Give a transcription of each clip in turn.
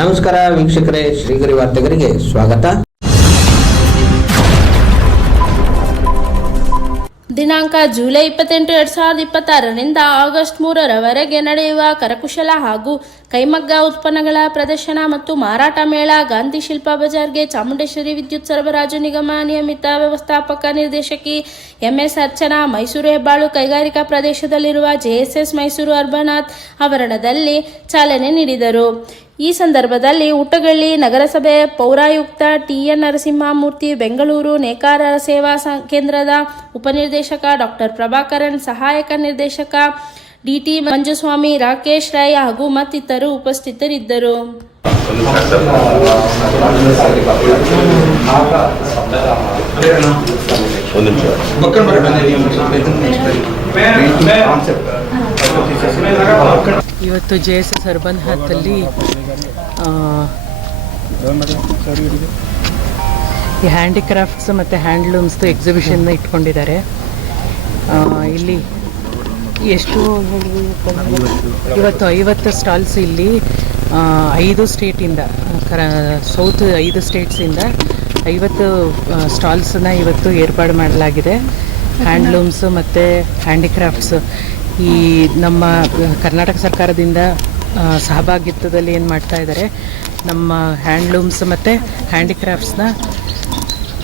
ನಮಸ್ಕಾರ ವೀಕ್ಷಕರೇ, ಶ್ರೀಗರಿ ವಾರ್ತೆಗರಿಗೆ ಸ್ವಾಗತ. ದಿನಾಂಕ ಜುಲೈ 28, 2026ರಿಂದ ಆಗಸ್ಟ್ 3ರವರೆಗೆ ನಡೆಯುವ ಕರಕುಶಲ ಹಾಗೂ ಕೈಮಗ್ಗ ಉತ್ಪನ್ನಗಳ ಪ್ರದರ್ಶನ ಮತ್ತು ಮಾರಾಟ ಮೇಳ ಗಾಂಧಿ ಶಿಲ್ಪ ಬಜಾರ್ಗೆ ಚಾಮುಂಡೇಶ್ವರಿ ವಿದ್ಯುತ್ ಸರಬರಾಜು ನಿಗಮ ನಿಯಮಿತ ವ್ಯವಸ್ಥಾಪಕ ನಿರ್ದೇಶಕಿ MS ಅರ್ಚನಾ, ಮೈಸೂರು ಹೆಬ್ಬಾಳು ಕೈಗಾರಿಕಾ ಪ್ರದೇಶದಲ್ಲಿರುವ JSS ಮೈಸೂರು ಅರ್ಬನಾಥ್ ಆವರಣದಲ್ಲಿ ಚಾಲನೆ ನೀಡಿದರು. ಈ ಸಂದರ್ಭದಲ್ಲಿ ಉಟ್ಟಗಳ್ಳಿ ನಗರಸಭೆ ಪೌರಾಯುಕ್ತ TN ನರಸಿಂಹಮೂರ್ತಿ, ಬೆಂಗಳೂರು ನೇಕಾರ ಸೇವಾ ಕೇಂದ್ರದ ಉಪನಿರ್ದೇಶಕ ಡಾಕ್ಟರ್ ಪ್ರಭಾಕರನ್, ಸಹಾಯಕ ನಿರ್ದೇಶಕ DT ಮಂಜುಸ್ವಾಮಿ, ರಾಕೇಶ್ ರೈ ಹಾಗೂ ಮತ್ತಿತರರು ಉಪಸ್ಥಿತರಿದ್ದರು. ಇವತ್ತು JSS ಅರ್ಬನ್ ಹಾತಲ್ಲಿ ಈ ಹ್ಯಾಂಡಿಕ್ರಾಫ್ಟ್ಸ್ ಮತ್ತು ಹ್ಯಾಂಡ್ಲೂಮ್ಸ್ದು ಎಕ್ಸಿಬಿಷನ್ನ ಇಟ್ಕೊಂಡಿದ್ದಾರೆ. ಇಲ್ಲಿ ಎಷ್ಟು ಇವತ್ತು 50 ಸ್ಟಾಲ್ಸ್ ಇಲ್ಲಿ 5 ಸ್ಟೇಟಿಂದ ಸೌತ್ 5 ಸ್ಟೇಟ್ಸಿಂದ 50 ಸ್ಟಾಲ್ಸನ್ನು ಇವತ್ತು ಏರ್ಪಾಡು ಮಾಡಲಾಗಿದೆ. ಹ್ಯಾಂಡ್ಲೂಮ್ಸ್ ಮತ್ತು ಹ್ಯಾಂಡಿಕ್ರಾಫ್ಟ್ಸ್ ಈ ನಮ್ಮ ಕರ್ನಾಟಕ ಸರ್ಕಾರದಿಂದ ಸಹಭಾಗಿತ್ವದಲ್ಲಿ ಏನು ಮಾಡ್ತಾ ಇದ್ದಾರೆ, ನಮ್ಮ ಹ್ಯಾಂಡ್ಲೂಮ್ಸ್ ಮತ್ತು ಹ್ಯಾಂಡಿಕ್ರಾಫ್ಟ್ಸ್ನ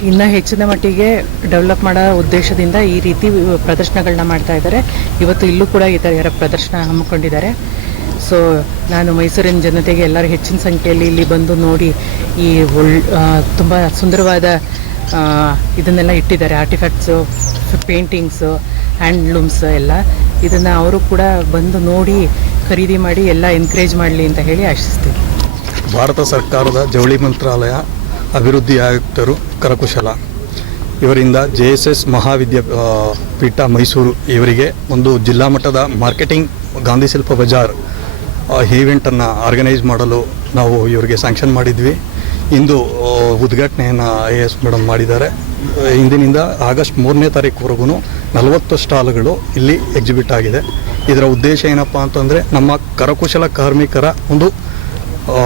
ಇನ್ನೂ ಹೆಚ್ಚಿನ ಮಟ್ಟಿಗೆ ಡೆವಲಪ್ ಮಾಡೋ ಉದ್ದೇಶದಿಂದ ಈ ರೀತಿ ಪ್ರದರ್ಶನಗಳನ್ನ ಮಾಡ್ತಾ ಇದ್ದಾರೆ. ಇವತ್ತು ಇಲ್ಲೂ ಕೂಡ ಈ ಥರ ಪ್ರದರ್ಶನ ಹಮ್ಮಿಕೊಂಡಿದ್ದಾರೆ. ಸೊ ನಾನು ಮೈಸೂರಿನ ಜನತೆಗೆ ಎಲ್ಲರೂ ಹೆಚ್ಚಿನ ಸಂಖ್ಯೆಯಲ್ಲಿ ಇಲ್ಲಿ ಬಂದು ನೋಡಿ ಈ ತುಂಬ ಸುಂದರವಾದ ಇದನ್ನೆಲ್ಲ ಇಟ್ಟಿದ್ದಾರೆ, ಆರ್ಟಿಫ್ಯಾಕ್ಟ್ಸು, ಪೇಂಟಿಂಗ್ಸು, ಹ್ಯಾಂಡ್ಲೂಮ್ಸ್ ಎಲ್ಲ. ಇದನ್ನು ಅವರು ಕೂಡ ಬಂದು ನೋಡಿ ಖರೀದಿ ಮಾಡಿ ಎಲ್ಲ ಎನ್ಕರೇಜ್ ಮಾಡಲಿ ಅಂತ ಹೇಳಿ ಆಶಿಸ್ತೀವಿ. ಭಾರತ ಸರ್ಕಾರದ ಜವಳಿ ಮಂತ್ರಾಲಯ ಅಭಿವೃದ್ಧಿ ಆಯುಕ್ತರು ಕರಕುಶಲ ಇವರಿಂದ JSS ಮಹಾವಿದ್ಯಾಪೀಠ ಮೈಸೂರು ಇವರಿಗೆ ಒಂದು ಜಿಲ್ಲಾ ಮಟ್ಟದ ಮಾರ್ಕೆಟಿಂಗ್ ಗಾಂಧಿ ಶಿಲ್ಪ ಬಜಾರ್ ಈವೆಂಟನ್ನು ಆರ್ಗನೈಸ್ ಮಾಡಲು ನಾವು ಇವರಿಗೆ ಸ್ಯಾಂಕ್ಷನ್ ಮಾಡಿದ್ವಿ. ಇಂದು ಉದ್ಘಾಟನೆಯನ್ನು IAS ಮೇಡಮ್ ಮಾಡಿದ್ದಾರೆ. ಇಂದಿನಿಂದ ಆಗಸ್ಟ್ 3ನೇ ತಾರೀಕುವರೆಗೂ 40 ಸ್ಟಾಲ್ಗಳು ಇಲ್ಲಿ ಎಕ್ಸಿಬಿಟ್ ಆಗಿದೆ. ಇದರ ಉದ್ದೇಶ ಏನಪ್ಪ ಅಂತಂದರೆ ನಮ್ಮ ಕರಕುಶಲ ಕಾರ್ಮಿಕರ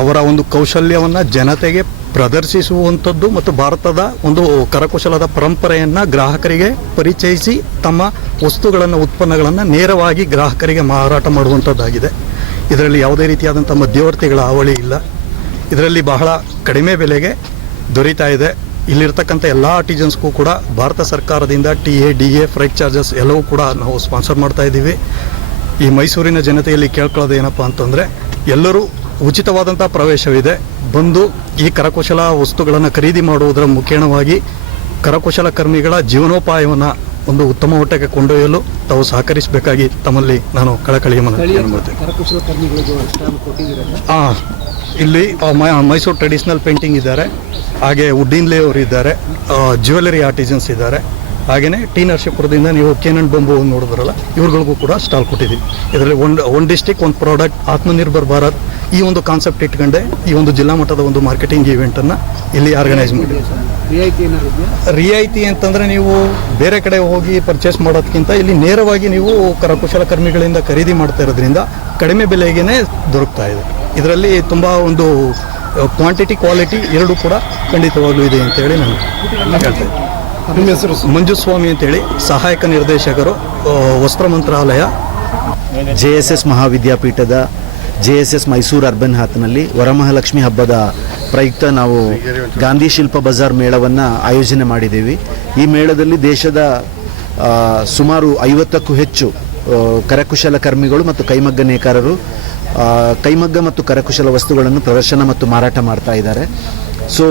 ಅವರ ಒಂದು ಕೌಶಲ್ಯವನ್ನು ಜನತೆಗೆ ಪ್ರದರ್ಶಿಸುವಂಥದ್ದು ಮತ್ತು ಭಾರತದ ಒಂದು ಕರಕುಶಲದ ಪರಂಪರೆಯನ್ನು ಗ್ರಾಹಕರಿಗೆ ಪರಿಚಯಿಸಿ ತಮ್ಮ ವಸ್ತುಗಳನ್ನು, ಉತ್ಪನ್ನಗಳನ್ನು ನೇರವಾಗಿ ಗ್ರಾಹಕರಿಗೆ ಮಾರಾಟ ಮಾಡುವಂಥದ್ದಾಗಿದೆ. ಇದರಲ್ಲಿ ಯಾವುದೇ ರೀತಿಯಾದಂಥ ಮಧ್ಯವರ್ತಿಗಳ ಹಾವಳಿ ಇಲ್ಲ. ಇದರಲ್ಲಿ ಬಹಳ ಕಡಿಮೆ ಬೆಲೆಗೆ ದೊರೀತಾ ಇದೆ. ಇಲ್ಲಿರ್ತಕ್ಕಂಥ ಎಲ್ಲ ಆರ್ಟಿಜನ್ಸ್ಗೂ ಕೂಡ ಭಾರತ ಸರ್ಕಾರದಿಂದ TA, DA, ಫ್ರೈಟ್ ಚಾರ್ಜಸ್ ಎಲ್ಲವೂ ಕೂಡ ನಾವು ಸ್ಪಾನ್ಸರ್ ಮಾಡ್ತಾ ಇದ್ದೀವಿ. ಈ ಮೈಸೂರಿನ ಜನತೆಯಲ್ಲಿ ಕೇಳ್ಕೊಳ್ಳೋದು ಏನಪ್ಪ ಅಂತಂದರೆ, ಎಲ್ಲರೂ ಉಚಿತವಾದಂಥ ಪ್ರವೇಶವಿದೆ. ಬಂದು ಈ ಕರಕುಶಲ ವಸ್ತುಗಳನ್ನು ಖರೀದಿ ಮಾಡುವುದರ ಮುಖೇಣವಾಗಿ ಕರಕುಶಲ ಕರ್ಮಿಗಳ ಜೀವನೋಪಾಯವನ್ನು ಒಂದು ಉತ್ತಮ ಮಟ್ಟಕ್ಕೆ ಕೊಂಡೊಯ್ಯಲು ತಾವು ಸಹಕರಿಸಬೇಕಾಗಿ ತಮ್ಮಲ್ಲಿ ನಾನು ಕಳಕಳಿಯ ಮನವಿ ಮಾಡ್ತೇನೆ. ಇಲ್ಲಿ ಮೈಸೂರು ಟ್ರೆಡಿಷನಲ್ ಪೇಂಟಿಂಗ್ ಇದ್ದಾರೆ, ಹಾಗೆ ವುಡ್ಡಿನ್ಲೇ ಅವರು ಇದ್ದಾರೆ, ಜ್ಯುವೆಲರಿ ಆರ್ಟಿಸನ್ಸ್ ಇದ್ದಾರೆ, ಹಾಗೆಯೇ T ನರಸೀಪುರದಿಂದ ನೀವು ಕೇನನ್ ಬಂಬು ನೋಡಿದ್ರಲ್ಲ, ಇವ್ರುಗಳಿಗೂ ಕೂಡ ಸ್ಟಾಲ್ ಕೊಟ್ಟಿದ್ದೀವಿ. ಇದರಲ್ಲಿ ಒಂದು ಡಿಸ್ಟಿಕ್ ಒಂದು ಪ್ರಾಡಕ್ಟ್, ಆತ್ಮನಿರ್ಭರ್ ಭಾರತ್, ಈ ಒಂದು ಕಾನ್ಸೆಪ್ಟ್ ಇಟ್ಕೊಂಡೆ ಈ ಒಂದು ಜಿಲ್ಲಾ ಮಟ್ಟದ ಒಂದು ಮಾರ್ಕೆಟಿಂಗ್ ಈವೆಂಟನ್ನು ಇಲ್ಲಿ ಆರ್ಗನೈಸ್ ಮಾಡಿ. ರಿಯಾಯಿತಿ ಅಂತಂದರೆ ನೀವು ಬೇರೆ ಕಡೆ ಹೋಗಿ ಪರ್ಚೇಸ್ ಮಾಡೋದಕ್ಕಿಂತ ಇಲ್ಲಿ ನೇರವಾಗಿ ನೀವು ಕರಕುಶಲ ಕರ್ಮಿಗಳಿಂದ ಖರೀದಿ ಮಾಡ್ತಾ ಇರೋದ್ರಿಂದ ಕಡಿಮೆ ಬೆಲೆಗೇ ದೊರಕ್ತಾ ಇದೆ. ಇದರಲ್ಲಿ ತುಂಬ ಒಂದು ಕ್ವಾಂಟಿಟಿ, ಕ್ವಾಲಿಟಿ ಎರಡೂ ಕೂಡ ಖಂಡಿತವಾಗ್ಲೂ ಇದೆ ಅಂತೇಳಿ ನಾನು ಹೇಳ್ತೇನೆ. ಮಂಜುಸ್ವಾಮಿ ಅಂತೇಳಿ, ಸಹಾಯಕ ನಿರ್ದೇಶಕರು, ವಸ್ತ್ರ ಮಂತ್ರಾಲಯ. JSS ಮಹಾವಿದ್ಯಾಪೀಠದ JSS ಮೈಸೂರು ಅರ್ಬನ್ ಹಾತ್ನಲ್ಲಿ ವರಮಹಾಲಕ್ಷ್ಮಿ ಹಬ್ಬದ ಪ್ರಯುಕ್ತ ನಾವು ಗಾಂಧಿ ಶಿಲ್ಪ ಬಜಾರ್ ಮೇಳವನ್ನು ಆಯೋಜನೆ ಮಾಡಿದ್ದೀವಿ. ಈ ಮೇಳದಲ್ಲಿ ದೇಶದ ಸುಮಾರು 50ಕ್ಕೂ ಹೆಚ್ಚು ಕರಕುಶಲ ಕರ್ಮಿಗಳು ಮತ್ತು ಕೈಮಗ್ಗ ನೇಕಾರರು ಕೈಮಗ್ಗ ಮತ್ತು ಕರಕುಶಲ ವಸ್ತುಗಳನ್ನು ಪ್ರದರ್ಶನ ಮತ್ತು ಮಾರಾಟ ಮಾಡ್ತಾ ಇದ್ದಾರೆ. ಸೊ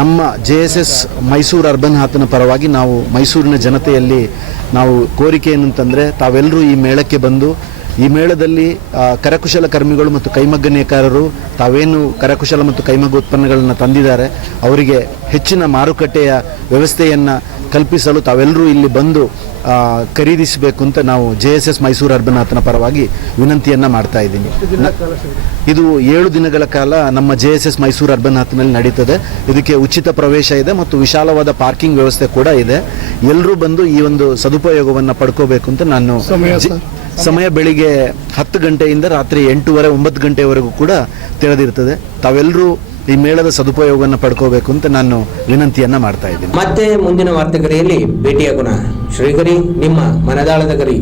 ನಮ್ಮ JSS ಮೈಸೂರು ಅರ್ಬನ್ ಹಾತನ ಪರವಾಗಿ ನಾವು ಮೈಸೂರಿನ ಜನತೆಯಲ್ಲಿ ನಾವು ಕೋರಿಕೆ ಏನಂತಂದರೆ, ತಾವೆಲ್ಲರೂ ಈ ಮೇಳಕ್ಕೆ ಬಂದು ಈ ಮೇಳದಲ್ಲಿ ಕರಕುಶಲ ಕರ್ಮಿಗಳು ಮತ್ತು ಕೈಮಗ್ಗ ನೇಕಾರರು ತಾವೇನು ಕರಕುಶಲ ಮತ್ತು ಕೈಮಗ್ಗ ಉತ್ಪನ್ನಗಳನ್ನು ತಂದಿದ್ದಾರೆ ಅವರಿಗೆ ಹೆಚ್ಚಿನ ಮಾರುಕಟ್ಟೆಯ ವ್ಯವಸ್ಥೆಯನ್ನು ಕಲ್ಪಿಸಲು ತಾವೆಲ್ಲರೂ ಇಲ್ಲಿ ಬಂದು ಖರೀದಿಸಬೇಕು ಅಂತ ನಾವು JSS ಮೈಸೂರು ಅರ್ಬನ್ ಹಾತನ ಪರವಾಗಿ ವಿನಂತಿಯನ್ನು ಮಾಡ್ತಾ ಇದ್ದೀನಿ. ಇದು 7 ದಿನಗಳ ಕಾಲ ನಮ್ಮ JSS ಮೈಸೂರು ಅರ್ಬನ್ ಹಾತ್ನಲ್ಲಿ ನಡೀತದೆ. ಇದಕ್ಕೆ ಉಚಿತ ಪ್ರವೇಶ ಇದೆ ಮತ್ತು ವಿಶಾಲವಾದ ಪಾರ್ಕಿಂಗ್ ವ್ಯವಸ್ಥೆ ಕೂಡ ಇದೆ. ಎಲ್ಲರೂ ಬಂದು ಈ ಒಂದು ಸದುಪಯೋಗವನ್ನು ಪಡ್ಕೋಬೇಕು ಅಂತ ನಾನು ಸಮಯ ಬೆಳಿಗ್ಗೆ 10 ಗಂಟೆಯಿಂದ ರಾತ್ರಿ 8:30 9 ಗಂಟೆವರೆಗೂ ಕೂಡ ತೆರೆದಿರ್ತದೆ. ತಾವೆಲ್ಲರೂ ಈ ಮೇಳದ ಸದುಪಯೋಗವನ್ನು ಪಡ್ಕೋಬೇಕು ಅಂತ ನಾನು ವಿನಂತಿಯನ್ನು ಮಾಡ್ತಾ ಇದ್ದೀನಿ. ಮತ್ತೆ ಮುಂದಿನ ವಾರ್ತೆಗರಿಯಲ್ಲಿ ಭೇಟಿಯಾಗೋಣ. ಶ್ರೀಗರಿ, ನಿಮ್ಮ ಮನದಾಳದ ಗರಿ.